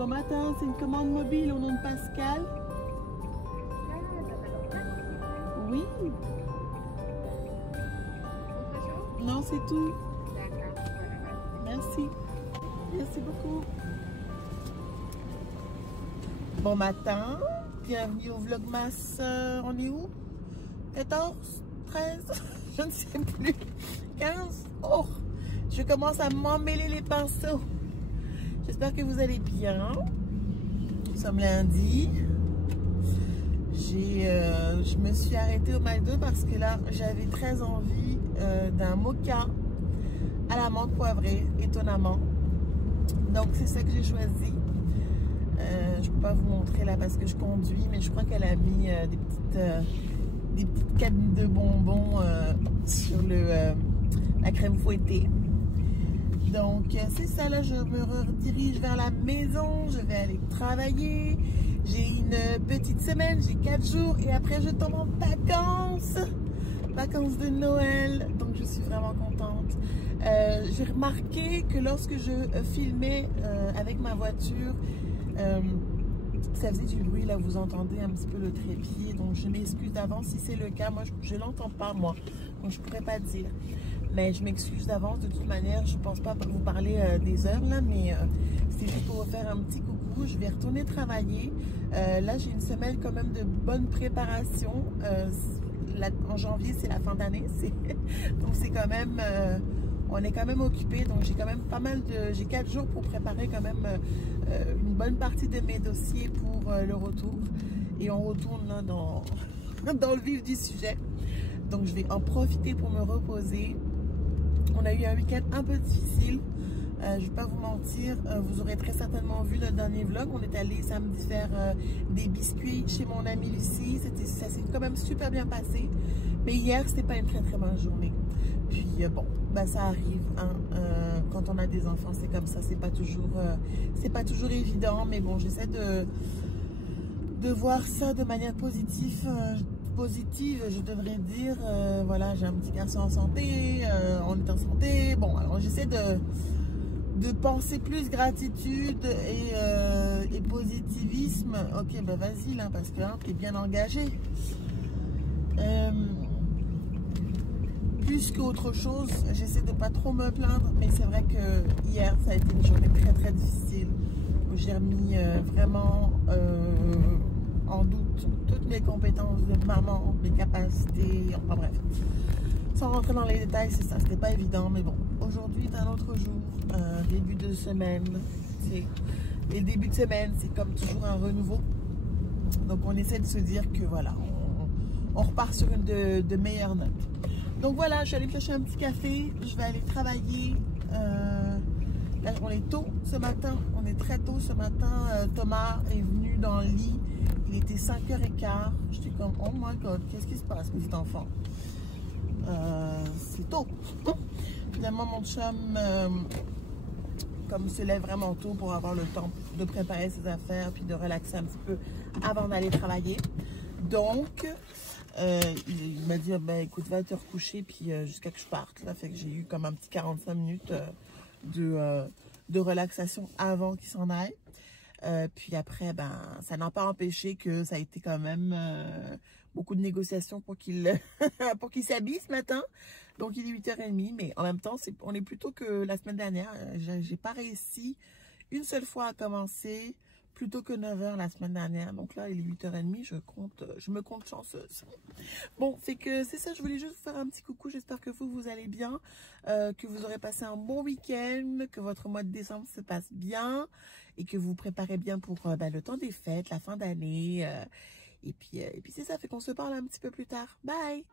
Bon matin, c'est une commande mobile au nom de Pascal. Oui. Non, c'est tout. Merci. Merci beaucoup. Bon matin. Bienvenue au Vlogmas. On est où? 14, 13, je ne sais plus. 15. Oh, je commence à m'emmêler les pinceaux. J'espère que vous allez bien. Nous sommes lundi. Je me suis arrêtée au McDo parce que là, j'avais très envie d'un mocha à la menthe poivrée, étonnamment. Donc, c'est ça que j'ai choisi. Je ne peux pas vous montrer là parce que je conduis, mais je crois qu'elle a mis des petites cannes de bonbons sur la crème fouettée. Donc, c'est ça, là, je me redirige vers la maison. Je vais aller travailler. J'ai une petite semaine, j'ai 4 jours et après je tombe en vacances. Vacances de Noël, donc je suis vraiment contente. J'ai remarqué que lorsque je filmais avec ma voiture, ça faisait du bruit, là vous entendez un petit peu le trépied, donc je m'excuse d'avance si c'est le cas. Moi je l'entends pas moi, donc je pourrais pas dire. Mais je m'excuse d'avance, de toute manière, je pense pas vous parler des heures là, mais c'est juste pour vous faire un petit coucou. Je vais retourner travailler. Là, j'ai une semaine quand même de bonne préparation. En janvier, c'est la fin d'année. Donc, c'est quand même... on est quand même occupé. Donc, j'ai quand même pas mal de... J'ai 4 jours pour préparer quand même une bonne partie de mes dossiers pour le retour. Et on retourne là, dans le vif du sujet. Donc, je vais en profiter pour me reposer. On a eu un week-end un peu difficile. Je ne vais pas vous mentir, vous aurez très certainement vu le dernier vlog. On est allé samedi faire des biscuits chez mon amie Lucie. Ça s'est quand même super bien passé. Mais hier, c'était pas une très très bonne journée. Puis bon, ben, ça arrive. Hein, quand on a des enfants, c'est comme ça. C'est pas toujours évident. Mais bon, j'essaie de voir ça de manière positive, je devrais dire. Voilà, j'ai un petit garçon en santé. On est en santé. Bon, alors j'essaie de penser plus gratitude et positivisme. Ok, ben vas-y là, parce que hein, tu es bien engagé. Plus qu'autre chose, j'essaie de pas trop me plaindre, mais c'est vrai que hier, ça a été une journée très très difficile, où j'ai remis vraiment en doute toutes mes compétences de maman, mes capacités, enfin bref. Sans rentrer dans les détails, c'est ça, c'était pas évident, mais bon. Aujourd'hui est un autre jour, début de semaine. Les débuts de semaine, c'est comme toujours un renouveau. Donc on essaie de se dire que voilà, on repart sur une de meilleures notes. Donc voilà, je suis allée me chercher un petit café, je vais aller travailler. Là, on est tôt ce matin, on est très tôt ce matin. Thomas est venu dans le lit, il était 5h15. J'étais comme, oh my god, qu'est-ce qui se passe, petit enfant? C'est tôt. Finalement, mon chum, comme se lève vraiment tôt pour avoir le temps de préparer ses affaires puis de relaxer un petit peu avant d'aller travailler. Donc, il m'a dit, ben, écoute, va te recoucher puis jusqu'à que je parte. Là, fait que j'ai eu comme un petit 45 minutes de relaxation avant qu'il s'en aille. Puis après, ben, ça n'a pas empêché que ça a été quand même beaucoup de négociations pour qu'il pour qu'il s'habille ce matin. Donc il est 8h30, mais en même temps, on est plutôt que la semaine dernière. J'ai pas réussi une seule fois à commencer plutôt que 9h la semaine dernière. Donc là, il est 8h30, je me compte chanceuse. Bon, c'est que c'est ça, je voulais juste vous faire un petit coucou. J'espère que vous allez bien, que vous aurez passé un bon week-end, que votre mois de décembre se passe bien et que vous vous préparez bien pour le temps des fêtes, la fin d'année. Et puis c'est ça, fait qu'on se parle un petit peu plus tard. Bye!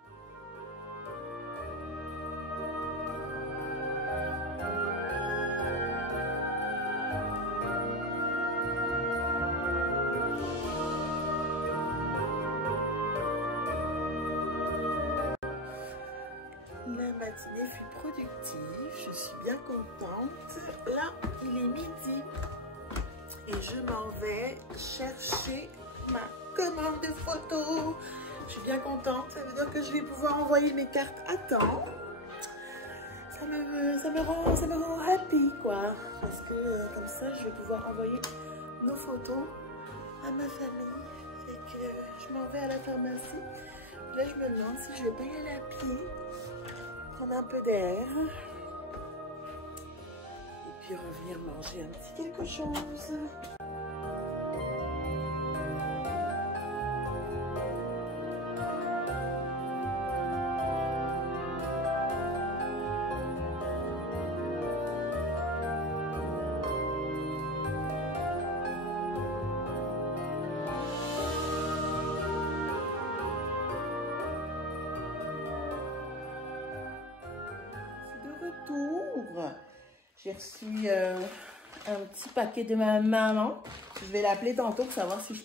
La matinée fut productive, je suis bien contente. Là, il est midi et je m'en vais chercher ma commande de photos. Je suis bien contente, ça veut dire que je vais pouvoir envoyer mes cartes à temps. Ça me rend happy quoi, parce que comme ça je vais pouvoir envoyer nos photos à ma famille. Fait que je m'en vais à la pharmacie. Là, je me demande si je vais pas y aller à pied, prendre un peu d'air. Et puis revenir manger un petit quelque chose. J'ai reçu un petit paquet de ma maman. Je vais l'appeler tantôt pour savoir si je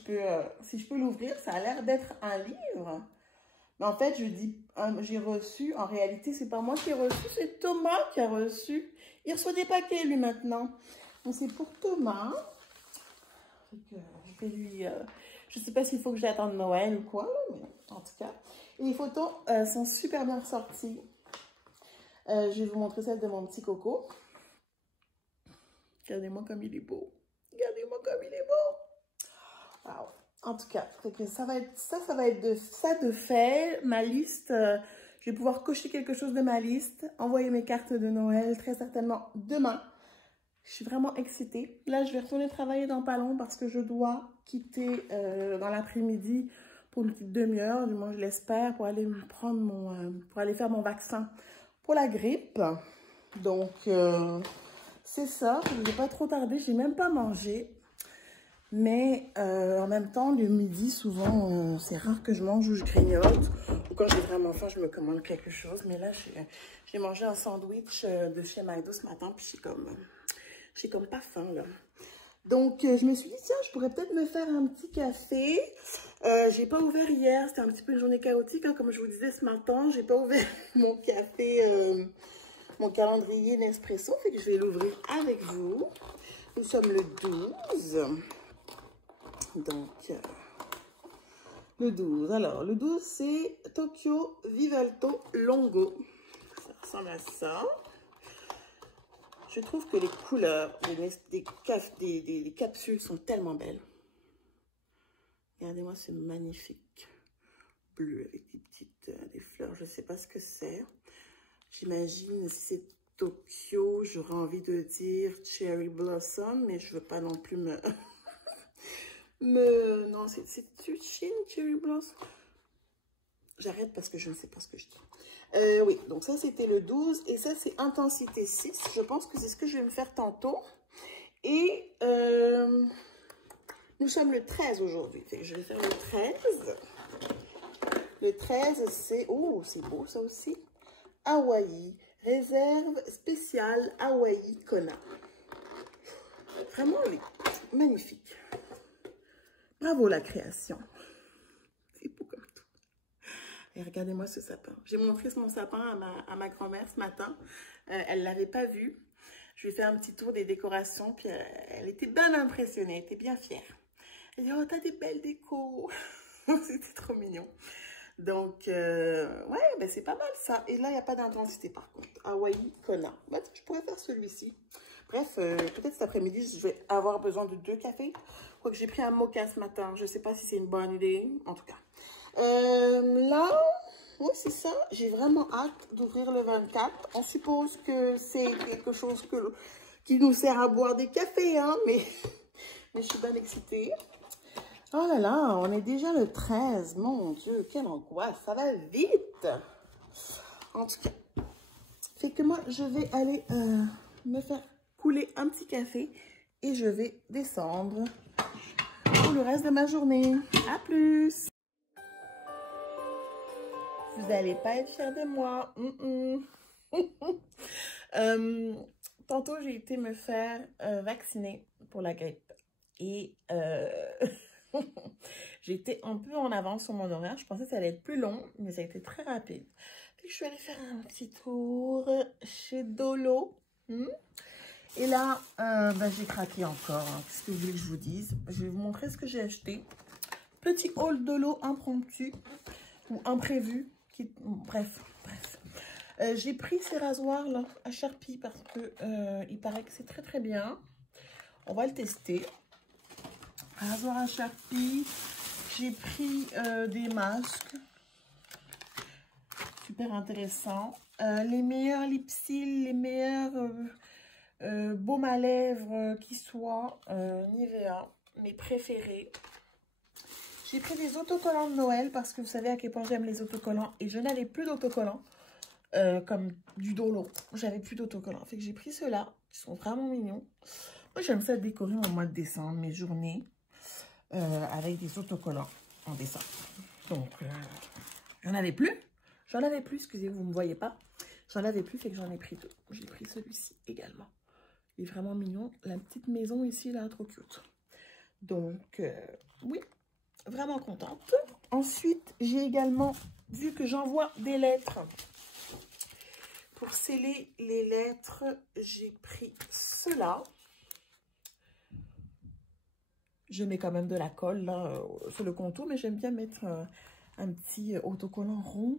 peux l'ouvrir. Ça a l'air d'être un livre. Mais en fait, je dis, j'ai reçu. En réalité, c'est pas moi qui ai reçu, c'est Thomas qui a reçu. Il reçoit des paquets, lui, maintenant. Donc, c'est pour Thomas. Donc, je vais lui... je sais pas s'il faut que j'attende Noël ou quoi, mais en tout cas. Et les photos sont super bien ressorties. Je vais vous montrer celle de mon petit coco. Regardez-moi comme il est beau. Regardez-moi comme il est beau. Wow. En tout cas, ça va être de fait. Ma liste, je vais pouvoir cocher quelque chose de ma liste. Envoyer mes cartes de Noël très certainement demain. Je suis vraiment excitée. Là, je vais retourner travailler dans pas long parce que je dois quitter dans l'après-midi pour une petite demi-heure, du moins je l'espère, pour aller me prendre pour aller faire mon vaccin pour la grippe. Donc, c'est ça. Je n'ai pas trop tardé. Je n'ai même pas mangé. Mais en même temps, le midi, souvent, c'est rare que je mange ou je grignote. Ou quand j'ai vraiment faim, je me commande quelque chose. Mais là, j'ai mangé un sandwich de chez McDo ce matin. Puis j'ai comme pas faim, là. Donc, je me suis dit, tiens, je pourrais peut-être me faire un petit café. J'ai pas ouvert hier. C'était un petit peu une journée chaotique, hein, comme je vous disais ce matin. J'ai pas ouvert mon café, mon calendrier Nespresso. Fait que je vais l'ouvrir avec vous. Nous sommes le 12. Donc, le 12. Alors, le 12, c'est Tokyo Vivalto Longo. Ça ressemble à ça. Je trouve que les couleurs des capsules sont tellement belles. Regardez-moi ce magnifique bleu avec des fleurs. Je ne sais pas ce que c'est. J'imagine si c'est Tokyo, j'aurais envie de dire Cherry Blossom, mais je ne veux pas non plus non, c'est Chine Cherry Blossom. J'arrête parce que je ne sais pas ce que je dis. Oui, donc ça, c'était le 12. Et ça, c'est intensité 6. Je pense que c'est ce que je vais me faire tantôt. Et nous sommes le 13 aujourd'hui. Je vais faire le 13. Le 13, c'est... Oh, c'est beau, ça aussi. Hawaï. Réserve spéciale Hawaï Kona. Vraiment, magnifique. Bravo, la création. C'est beau comme tout. Et regardez-moi ce sapin. J'ai montré mon sapin à ma grand-mère ce matin. Elle ne l'avait pas vu. Je lui ai fait un petit tour des décorations. Puis elle était bien impressionnée. Elle était bien fière. Elle dit, oh, t'as des belles décos. C'était trop mignon. Donc, ouais, ben c'est pas mal ça. Et là, il n'y a pas d'intensité par contre. Hawaï Kona. Ben, je pourrais faire celui-ci. Bref, peut-être cet après-midi, je vais avoir besoin de 2 cafés. Quoique j'ai pris un mocha ce matin. Je ne sais pas si c'est une bonne idée. En tout cas. Là, oui, c'est ça. J'ai vraiment hâte d'ouvrir le 24. On suppose que c'est quelque chose qui nous sert à boire des cafés, hein. Mais je suis bien excitée. Oh là là, on est déjà le 13. Mon Dieu, quelle angoisse. Ça va vite. En tout cas, fait que moi, je vais aller me faire couler un petit café et je vais descendre pour le reste de ma journée. À plus. Vous n'allez pas être fiers de moi. Tantôt, j'ai été me faire vacciner pour la grippe. Et j'étais un peu en avance sur mon horaire. Je pensais que ça allait être plus long, mais ça a été très rapide. Puis je suis allée faire un petit tour chez Dolo. Et là, j'ai craqué encore. Hein. Qu'est-ce que vous voulez que je vous dise? Je vais vous montrer ce que j'ai acheté. Petit haul Dolo impromptu ou imprévu. Bref. J'ai pris ces rasoirs là à Sharpie parce que il paraît que c'est très très bien. On va le tester. rasoir à Sharpie. J'ai pris des masques. Super intéressant. Les meilleurs lipsils, les meilleurs baumes à lèvres qui soient. Nivea, mes préférés. J'ai pris des autocollants de Noël parce que vous savez à quel point j'aime les autocollants. Et je n'avais plus d'autocollants. Comme du Dolo. J'avais plus d'autocollants. Fait que j'ai pris ceux-là. Ils sont vraiment mignons. Moi, j'aime ça décorer mon mois de décembre, mes journées, avec des autocollants en dessin. Donc, j'en avais plus. J'en avais plus, excusez-vous, vous ne me voyez pas. J'en avais plus, fait que j'en ai pris deux. J'ai pris celui-ci également. Il est vraiment mignon. La petite maison ici, là, trop cute. Donc, oui, vraiment contente. Ensuite, j'ai également, vu que j'envoie des lettres, pour sceller les lettres, j'ai pris cela. Je mets quand même de la colle là, sur le contour, mais j'aime bien mettre un petit autocollant rond.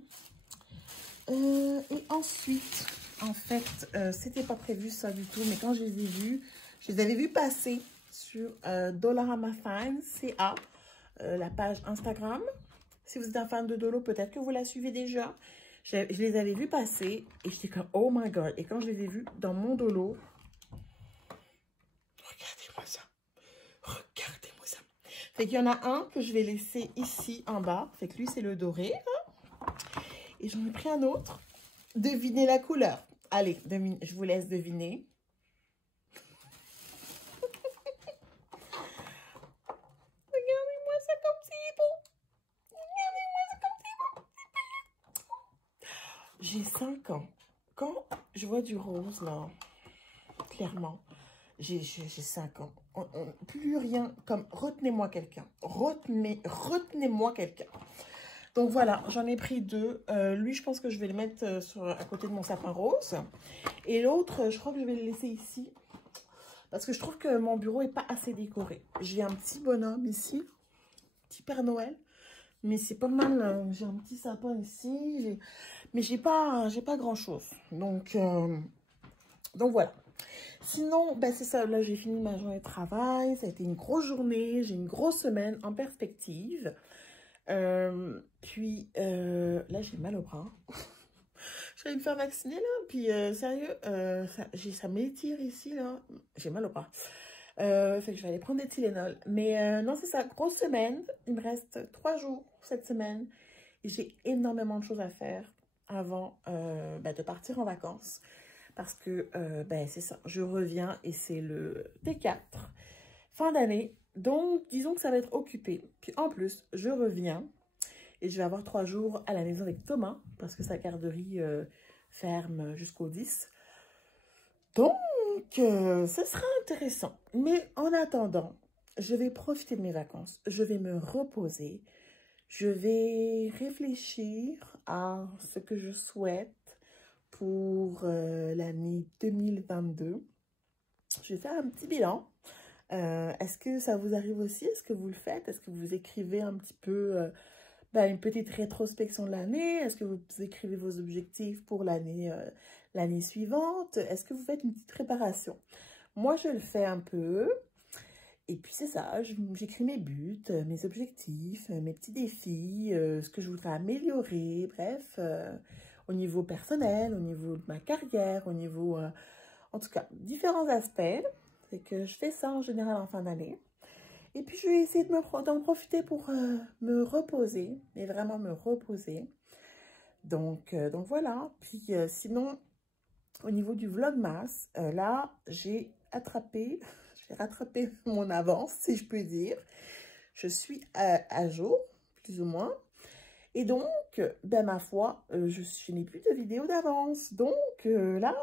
Et ensuite, en fait, c'était pas prévu ça du tout, mais quand je les ai vus, je les avais vus passer sur Dollarama Fine, CA, la page Instagram. Si vous êtes un fan de Dolo, peut-être que vous la suivez déjà. Je les avais vus passer et j'étais comme, oh my god. Et quand je les ai vus dans mon Dolo, regardez-moi ça. Regardez-moi ça. Fait qu'il y en a un que je vais laisser ici en bas. Fait que lui, c'est le doré. Hein? Et j'en ai pris un autre. Devinez la couleur. Allez, je vous laisse deviner. Regardez-moi ça comme c'est beau. Regardez-moi ça comme c'est beau. J'ai 5 ans. Quand je vois du rose, là, clairement, j'ai 5 ans. Plus rien comme retenez-moi quelqu'un. Retenez-moi quelqu'un. Donc voilà, j'en ai pris 2. Lui, je pense que je vais le mettre à côté de mon sapin rose. Et l'autre, je crois que je vais le laisser ici. Parce que je trouve que mon bureau n'est pas assez décoré. J'ai un petit bonhomme ici. Petit Père Noël. Mais c'est pas mal. J'ai un petit sapin ici. Mais j'ai pas grand-chose. Donc voilà. Sinon, ben c'est ça. Là, j'ai fini ma journée de travail. Ça a été une grosse journée. J'ai une grosse semaine en perspective. Puis là j'ai mal au bras. Je vais me faire vacciner là. Puis sérieux, ça m'étire ici là. J'ai mal au bras. Fait que je vais aller prendre des Tylenol. Mais non, c'est ça, grosse semaine. Il me reste 3 jours cette semaine. Et j'ai énormément de choses à faire avant de partir en vacances. Parce que c'est ça, je reviens et c'est le T4, fin d'année. Donc, disons que ça va être occupé. Puis en plus, je reviens et je vais avoir 3 jours à la maison avec Thomas parce que sa garderie ferme jusqu'au 10. Donc, ce sera intéressant. Mais en attendant, je vais profiter de mes vacances. Je vais me reposer. Je vais réfléchir à ce que je souhaite pour l'année 2022. Je vais faire un petit bilan. Est-ce que ça vous arrive aussi? Est-ce que vous le faites? Est-ce que vous écrivez un petit peu une petite rétrospection de l'année? Est-ce que vous écrivez vos objectifs pour l'année suivante? Est-ce que vous faites une petite préparation? Moi, je le fais un peu. Et puis, c'est ça. J'écris mes buts, mes objectifs, mes petits défis, ce que je voudrais améliorer. Bref, au niveau personnel, au niveau de ma carrière, au niveau, en tout cas, différents aspects. C'est que je fais ça en général en fin d'année. Et puis, je vais essayer d'en profiter pour me reposer, mais vraiment me reposer. Donc voilà. Puis, sinon, au niveau du Vlogmas, là, j'ai rattrapé mon avance, si je peux dire. Je suis à jour, plus ou moins. Et donc, ma foi, je n'ai plus de vidéos d'avance. Donc, là,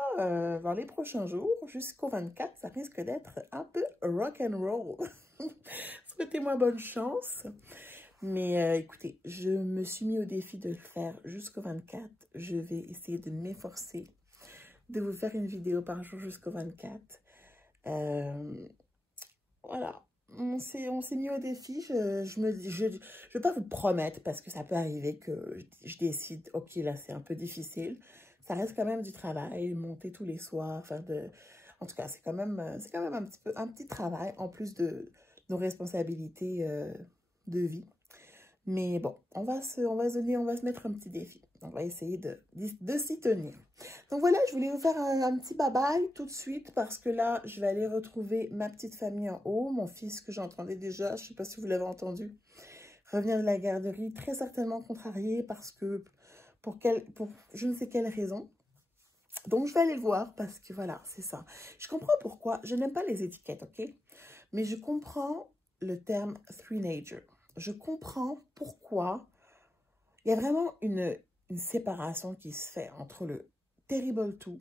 dans les prochains jours, jusqu'au 24, ça risque d'être un peu rock'n'roll. Souhaitez-moi bonne chance. Mais écoutez, je me suis mis au défi de le faire jusqu'au 24. Je vais essayer de m'efforcer de vous faire une vidéo par jour jusqu'au 24. Voilà. On s'est mis au défi. Je vais pas vous promettre parce que ça peut arriver que je décide, ok, là c'est un peu difficile. Ça reste quand même du travail, monter tous les soirs, en tout cas, c'est quand même un petit travail en plus de nos responsabilités de vie. Mais bon, on va se mettre un petit défi. On va essayer de s'y tenir. Donc voilà, je voulais vous faire un petit bye-bye tout de suite parce que là, je vais aller retrouver ma petite famille en haut. Mon fils que j'entendais déjà, je ne sais pas si vous l'avez entendu, revenir de la garderie, très certainement contrarié parce que pour je ne sais quelle raison. Donc, je vais aller le voir parce que voilà, c'est ça. Je comprends pourquoi. Je n'aime pas les étiquettes, ok? Mais je comprends le terme three-nager. Je comprends pourquoi il y a vraiment une séparation qui se fait entre le terrible two,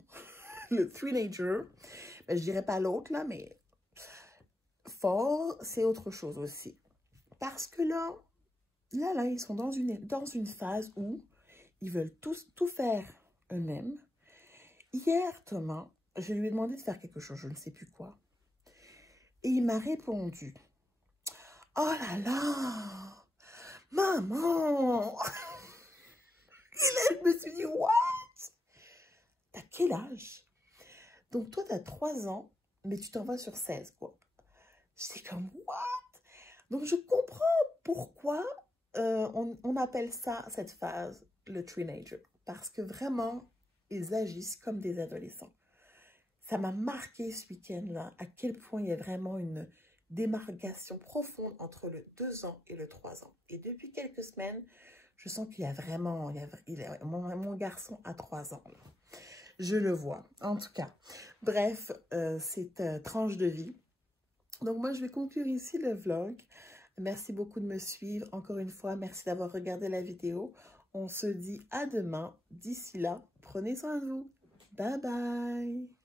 le three-nager. Ben, je dirais pas l'autre, là, mais fort, c'est autre chose aussi. Parce que là, ils sont dans une phase où ils veulent tous tout faire eux-mêmes. Hier, Thomas, je lui ai demandé de faire quelque chose, je ne sais plus quoi. Et il m'a répondu, « Oh là là, maman !» Et là, je me suis dit, « What? T'as quel âge? » Donc, toi, t'as 3 ans, mais tu t'en vas sur 16, quoi. J'étais comme, « What? » Donc, je comprends pourquoi on appelle ça, cette phase, le teenager. Parce que vraiment, ils agissent comme des adolescents. Ça m'a marqué ce week-end-là, à quel point il y a vraiment une démarcation profonde entre le 2 ans et le 3 ans. Et depuis quelques semaines, je sens qu'il y a vraiment, mon garçon a 3 ans. Là. Je le vois, en tout cas. Bref, c'est tranche de vie. Donc moi, je vais conclure ici le vlog. Merci beaucoup de me suivre. Encore une fois, merci d'avoir regardé la vidéo. On se dit à demain. D'ici là, prenez soin de vous. Bye bye.